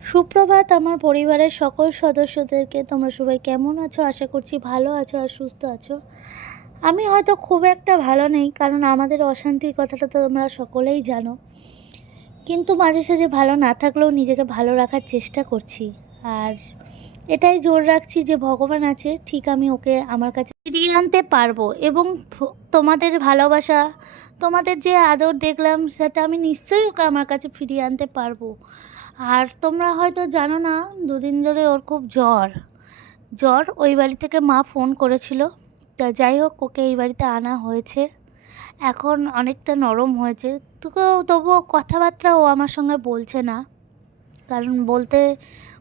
সুপ্রভাত, আমার পরিবারের সকল সদস্যদেরকে তোমরা সবাই কেমন আছো? আশা করছি ভালো আছো আর সুস্থ আছো। আমি হয়তো খুব একটা ভালো নেই, কারণ আমাদের অশান্তির কথাটা তো তোমরা সকলেই জানো। কিন্তু মাঝে সাঝে ভালো না থাকলেও নিজেকে ভালো রাখার চেষ্টা করছি। আর এটাই জোর রাখছি যে ভগবান আছে, ঠিক আমি ওকে আমার কাছে ফিরিয়ে আনতে পারব। এবং তোমাদের ভালোবাসা, তোমাদের যে আদর দেখলাম, সেটা আমি নিশ্চয়ই ওকে আমার কাছে ফিরিয়ে আনতে পারব। আর তোমরা হয়তো জানো না, দুদিন ধরে ওর খুব জ্বর। জ্বর ওই বাড়ি থেকে মা ফোন করেছিল। তা যাই হোক, ওকে এই বাড়িতে আনা হয়েছে। এখন অনেকটা নরম হয়েছে। তবুও তবুও কথাবার্তা ও আমার সঙ্গে বলছে না। কারণ বলতে,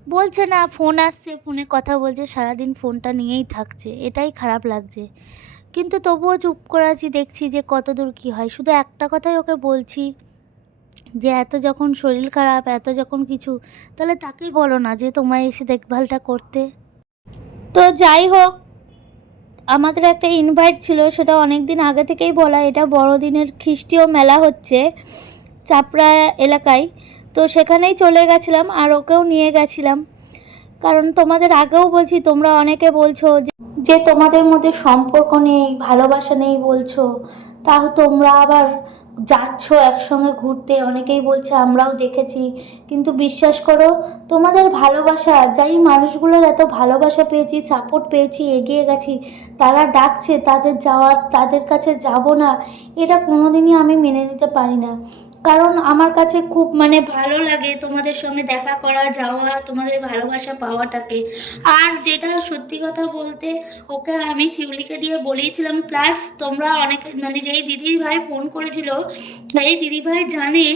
বলছে না, ফোন আসছে, ফোনে কথা বলছে, সারাদিন ফোনটা নিয়েই থাকছে। এটাই খারাপ লাগছে। কিন্তু তবুও চুপ করে আছি, দেখছি যে কত দূর কী হয়। শুধু একটা কথাই ওকে বলছি যে এত যখন শরীর খারাপ, এত যখন কিছু, তাহলে তাকেই বলো না যে তোমায় এসে দেখভালটা করতে। তো যাই হোক, আমাদের একটা ইনভাইট ছিল, সেটা অনেক দিন আগে থেকেই বলা, এটা বড়দিনের খ্রিস্টীয় মেলা হচ্ছে চাপড়া এলাকায়। তো সেখানেই চলে গেছিলাম আর ওকেও নিয়ে গেছিলাম। কারণ তোমাদের আগেও বলছি, তোমরা অনেকে বলছো যে- তোমাদের মধ্যে সম্পর্ক নেই, ভালোবাসা নেই বলছো, তাও তোমরা আবার যাচ্ছ একসঙ্গে ঘুরতে, অনেকেই বলছে আমরাও দেখেছি। কিন্তু বিশ্বাস করো, তোমাদের ভালোবাসা, যাই মানুষগুলোর এত ভালোবাসা পেয়েছি সাপোর্ট পেয়েছি, এগিয়ে গেছি, তারা ডাকছে, তাদের যাওয়ার, তাদের কাছে যাব না, এটা কোনোদিনই আমি মেনে নিতে পারি না। কারণ আমার কাছে খুব মানে ভালো লাগে তোমাদের সঙ্গে দেখা করা, যাওয়া, তোমাদের ভালোবাসা পাওয়াটাকে। আর যেটা সত্যি কথা বলতে, ওকে আমি শিউলিকে দিয়ে বলেইছিলাম প্লাস তোমরা অনেক মানে যেই দিদি ভাই ফোন করেছিল এই দিদি ভাই জানে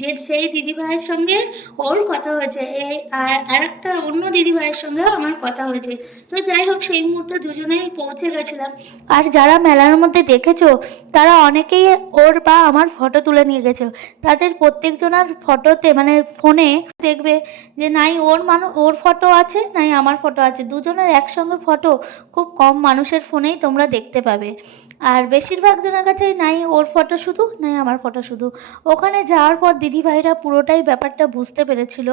যে সেই দিদি ভাইয়ের সঙ্গে ওর কথা হয়েছে। এই আর আরেকটা অন্য দিদি ভাইয়ের সঙ্গে আমার কথা হয়েছে। তো যাই হোক, সেই মুহূর্তে দুজনেই পৌঁছে গেছিলাম। আর যারা মেলার মধ্যে দেখেছ, তারা অনেকেই ওর বা আমার ফটো তুলে নিয়ে গেছে। তাদের প্রত্যেকজনের ফটোতে মানে ফোনে দেখবে যে, নাই, ওর মানুষ ওর ফটো আছে, নাই, আমার ফটো আছে। দুজনের একসঙ্গে ফটো খুব কম মানুষের ফোনেই তোমরা দেখতে পাবে। আর বেশিরভাগ জনের কাছেই, নাই, ওর ফটো শুধু, নাই, আমার ফটো শুধু। ওখানে যাওয়ার পর দিদিভাইরা পুরোটাই ব্যাপারটা বুঝতে পেরেছিল।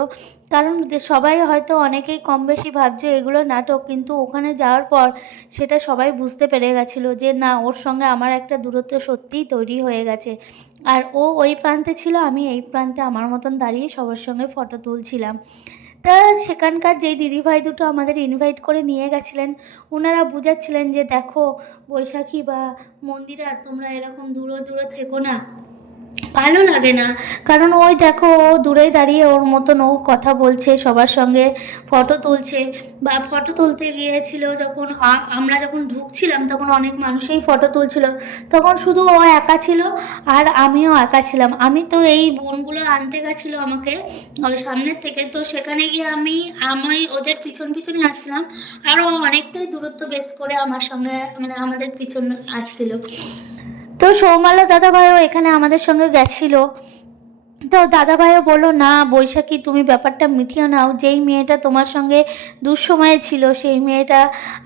কারণ সবাই হয়তো অনেকেই কম বেশি ভাবছে এগুলো নাটক, কিন্তু ওখানে যাওয়ার পর সেটা সবাই বুঝতে পেরে গেছিল যে, না, ওর সঙ্গে আমার একটা দূরত্ব সত্যিই তৈরি হয়ে গেছে। আর ও ওই প্রান্তে ছিল, আমি এই প্রান্তে আমার মতন দাঁড়িয়ে সবার সঙ্গে ফটো তুলছিলাম। তা সেখানকার যেই দিদিভাই দুটো আমাদের ইনভাইট করে নিয়ে গেছিলেন ওনারা বুঝাচ্ছিলেন যে, দেখো বৈশাখী বা মন্দিরা, তোমরা এরকম দূর দূরে থেকো না। ভালো লাগে না। কারণ ওই দেখো, ও দূরে দাঁড়িয়ে ওর মতন ও কথা বলছে, সবার সঙ্গে ফটো তুলছে। বা ফটো তুলতে গিয়েছিল যখন আমরা যখন ঢুকছিলাম, তখন অনেক মানুষই ফটো তুলছিল। তখন শুধু ও একা ছিল আর আমিও একা ছিলাম। আমি তো এই বোনগুলো আনতে গেছিল আমাকে, ওই সামনের থেকে। তো সেখানে গিয়ে আমি আমি ওদের পিছন পিছনে আসলাম। আরও অনেকটাই দূরত্ব বেশ করে আমার সঙ্গে মানে আমাদের পিছন আসছিল। তো সৌমাল্য দাদাভাইও এখানে আমাদের সঙ্গে গেছিল। তো দাদাভাইও বলল, না বৈশাখী, তুমি ব্যাপারটা মিটিয়ে নাও। যেই মেয়েটা তোমার সঙ্গে দুঃসময়ে ছিল, সেই মেয়েটা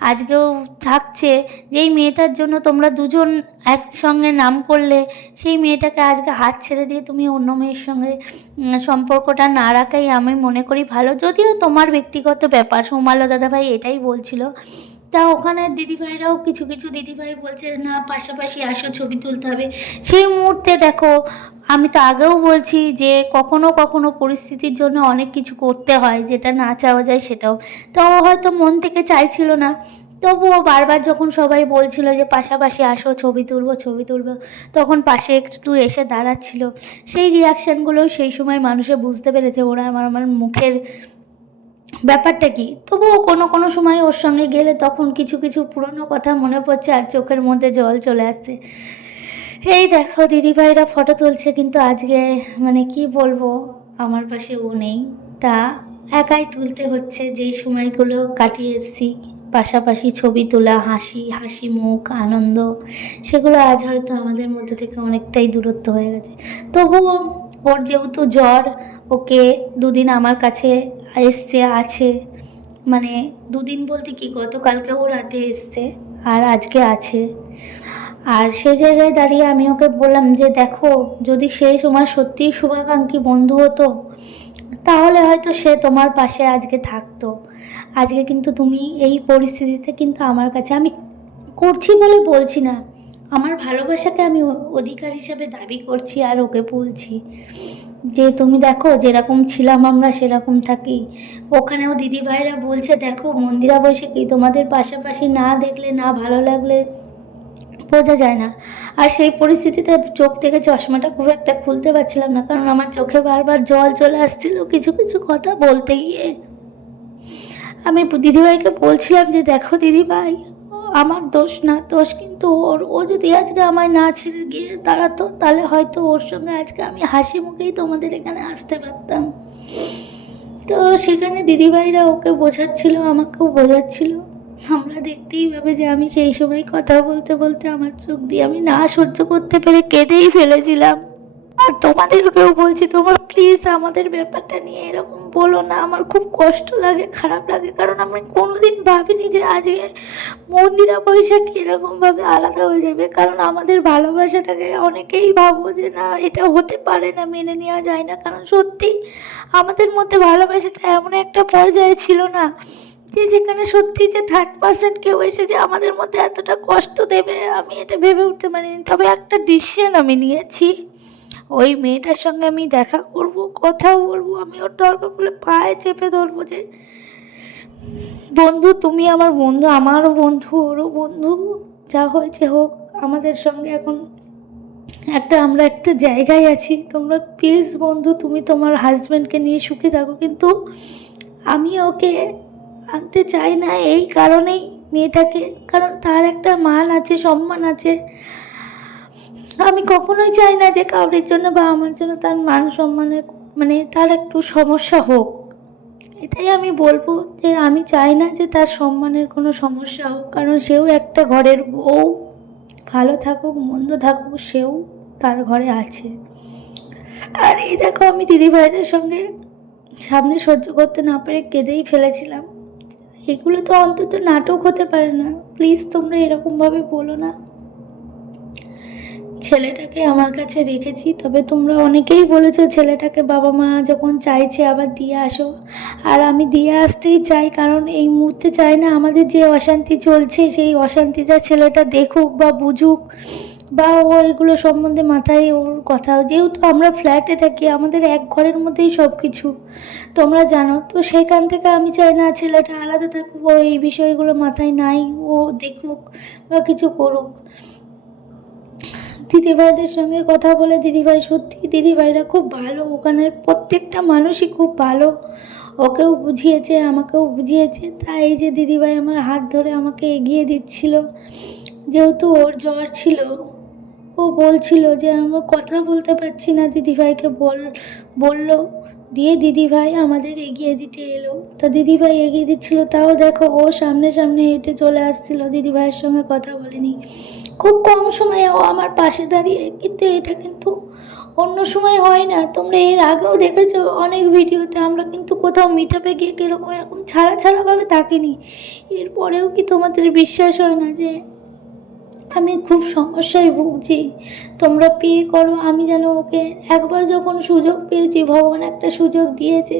আজকেও থাকছে। যেই মেয়েটার জন্য তোমরা দুজন একসঙ্গে নাম করলে, সেই মেয়েটাকে আজকে হাত ছেড়ে দিয়ে তুমি অন্য মেয়ের সঙ্গে সম্পর্কটা না রাখাই আমি মনে করি ভালো। যদিও তোমার ব্যক্তিগত ব্যাপার সৌমাল্য দাদাভাই এটাই বলছিল। তা ওখানে দিদিভাইরাও কিছু কিছু দিদিভাই বলছে, না, পাশাপাশি আসো, ছবি তুলতে হবে। সেই মুহূর্তে দেখো, আমি তো আগেও বলছি যে কখনো কখনো পরিস্থিতির জন্য অনেক কিছু করতে হয়, যেটা না চাওয়া যায় সেটাও। তো ও হয়তো মন থেকে চাইছিল না। তবুও বারবার যখন সবাই বলছিল যে পাশাপাশি আসো, ছবি তুলবো ছবি তুলবো, তখন পাশে একটু এসে দাঁড়াচ্ছিল। সেই রিয়াকশানগুলোও সেই সময় মানুষে বুঝতে পেরেছে, ওরা আমার আমার মুখের ব্যাপারটা কি? তবুও কোনো কোনো সময় ওর সঙ্গে গেলে তখন কিছু কিছু পুরনো কথা মনে পড়ছে আর চোখের মধ্যে জল চলে আসছে। এই দেখো দিদিভাইরা ফটো তুলছে কিন্তু আজকে মানে কি বলব, আমার পাশে ও নেই। তা একাই তুলতে হচ্ছে, যেই সময়গুলো কাটিয়ে এসেছি। পাশাপাশি ছবি তোলা, হাসি হাসি মুখ, আনন্দ, সেগুলো আজ হয়তো আমাদের মধ্যে থেকে অনেকটাই দূরত্ব হয়ে গেছে। তবুও ওর যেহেতু জ্বর, ওকে দুদিন আমার কাছে এসছে, আছে। মানে দুদিন বলতে কি, গতকালকে ও রাতে এসছে আর আজকে আছে। আর সেই জায়গায় দাঁড়িয়ে আমি ওকে বললাম যে, দেখো, যদি সেই সময় সত্যিই শুভাকাঙ্ক্ষী বন্ধু হতো, তাহলে হয়তো সে তোমার পাশে আজকে থাকতো। আজকে কিন্তু তুমি এই পরিস্থিতিতে কিন্তু আমার কাছে, আমি করছি বলে বলছি না। আমার ভালোবাসাকে আমি অধিকার হিসাবে দাবি করছি আর ওকে বলছি যে তুমি দেখো, যেরকম ছিলাম আমরা, সেরকম থাকি। ওখানেও দিদি ভাইরা বলছে, দেখো মন্দিরা বসে কি তোমাদের পাশাপাশি না দেখলে, না ভালো লাগলে বোঝা যায় না। আর সেই পরিস্থিতিতে চোখ থেকে চশমাটা খুব একটা খুলতে পারছিলাম না, কারণ আমার চোখে বারবার জল চলে আসছিল কিছু কিছু কথা বলতে গিয়ে। আমি দিদিভাইকে বলছিলাম যে, দেখো দিদিভাই আমার দোষ না, দোষ কিন্তু ওর। ও যদি আজকে আমায় না ছেড়ে গিয়ে দাঁড়াতো, তাহলে হয়তো ওর সঙ্গে আজকে আমি হাসি মুখেই তোমাদের এখানে আসতে পারতাম। তো সেখানে দিদিভাইরা ওকে বোঝাচ্ছিল, আমাকেও বোঝাচ্ছিল। আমরা দেখতেই ভাবে যে আমি সেই সময় কথা বলতে বলতে আমার চোখ দিয়ে আমি না সহ্য করতে পেরে কেঁদেই ফেলেছিলাম। আর তোমাদেরকেও বলছি, তোমরা প্লিজ আমাদের ব্যাপারটা নিয়ে এরকম বলো না, আমার খুব কষ্ট লাগে, খারাপ লাগে, কারণ আমি কোনোদিন ভাবিনি যে আজকে মন্দিরা বৈশাখী এরকমভাবে আলাদা হয়ে যাবে। কারণ আমাদের ভালোবাসাটাকে অনেকেই ভাবো যে না, এটা হতে পারে না, মেনে নেওয়া যায় না। কারণ সত্যি আমাদের মধ্যে ভালোবাসাটা এমন একটা পর্যায়ে ছিল না যে যেখানে সত্যি যে থার্ড পার্সেন্ট কেউ এসে যে আমাদের মধ্যে এতটা কষ্ট দেবে, আমি এটা ভেবে উঠতে পারিনি। তবে একটা ডিসিশন আমি নিয়েছি। ওই মেয়েটার সঙ্গে আমি দেখা করব, কথা বলব, আমি ওর দরকার পড়লে পায়ে চেপে ধরবো যে, বন্ধু, তুমি আমার বন্ধু আমারও বন্ধু, ওরও বন্ধু, যা হয়েছে হোক, আমাদের সঙ্গে এখন একটা আমরা একটা জায়গায় আছি। তোমরা প্লিজ বন্ধু, তুমি তোমার হাজব্যান্ডকে নিয়ে সুখে থাকো, কিন্তু আমি ওকে আনতে চাই না এই কারণেই মেয়েটাকে, কারণ তার একটা মান আছে, সম্মান আছে। আমি কখনোই চাই না যে কাউরির জন্য বা আমার জন্য তার মান সম্মানের মানে তার একটু সমস্যা হোক। এটাই আমি বলব যে আমি চাই না যে তার সম্মানের কোনো সমস্যা হোক, কারণ সেও একটা ঘরের বউ। ভালো থাকুক, মন্দ থাকুক, সেও তার ঘরে আছে। আর এই দেখো আমি দিদিভাইদের সঙ্গে সামনে সহ্য করতে না পেরে কেঁদেই ফেলেছিলাম। এগুলো তো অন্তত নাটক হতে পারে না। প্লিজ তোমরা এরকমভাবে বলো না। ছেলেটাকে আমার কাছে রেখেছি, তবে তোমরা অনেকেই বলেছ ছেলেটাকে বাবা মা যখন চাইছে আবার দিয়ে আসো। আর আমি দিয়ে আসতেই চাই, কারণ এই মুহূর্তে চাই না আমাদের যে অশান্তি চলছে, সেই অশান্তিটা ছেলেটা দেখুক বা বুঝুক, বা ও এগুলো সম্বন্ধে মাথায় ওর কথা, যেহেতু আমরা ফ্ল্যাটে থাকি, আমাদের এক ঘরের মধ্যেই সব কিছু তোমরা জানো, তো সেখান থেকে আমি চাই না ছেলেটা আলাদা থাকুক, ও এই বিষয়গুলো মাথায় নাই, ও দেখুক বা কিছু করুক। দিদিভাইদের সঙ্গে কথা বলে দিদিভাই সত্যি দিদিভাইরা খুব ভালো। ওখানের প্রত্যেকটা মানুষই খুব ভালো। ওকেও বুঝিয়েছে, আমাকেও বুঝিয়েছে। তাই এই যে দিদিভাই আমার হাত ধরে আমাকে এগিয়ে দিচ্ছিল। যেহেতু ওর জ্বর ছিল, ও বলছিল যে আমার কথা বলতে পারছি না। দিদিভাইকে বল, বলল। দিয়ে দিদিভাই আমাদের এগিয়ে দিতে এলো। তা দিদিভাই এগিয়ে দিচ্ছিল, তাও দেখো ও সামনে সামনে হেঁটে চলে আসছিল। দিদিভাইয়ের সঙ্গে কথা বলেনি। খুব কম সময়ে ও আমার পাশে দাঁড়িয়ে, কিন্তু এটা কিন্তু অন্য সময় হয় না। তোমরা এর আগেও দেখেছ অনেক ভিডিওতে, আমরা কিন্তু কোথাও মিটাপে গিয়ে কীরকম এরকম ছাড়া ছাড়াভাবে থাকিনি এরপরেও কি তোমাদের বিশ্বাস হয় না যে আমি খুব সমস্যায় ভুগছি। তোমরা পে করো, আমি যেন ওকে একবার যখন সুযোগ পেয়েছি, ভগবান একটা সুযোগ দিয়েছে,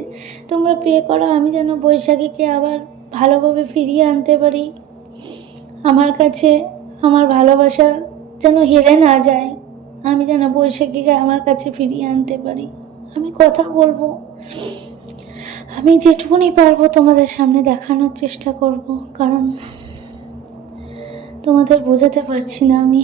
তোমরা পে করো, আমি যেন বৈশাখীকে আবার ভালোভাবে ফিরিয়ে আনতে পারি। আমার কাছে আমার ভালোবাসা যেন হেরে না যায়, আমি যেন বৈশাখীকে আমার কাছে ফিরিয়ে আনতে পারি। আমি কথা বলব। আমি যেটুকুনি পারব তোমাদের সামনে দেখানোর চেষ্টা করব, কারণ তোমাদের বোঝাতে পারছি না আমি।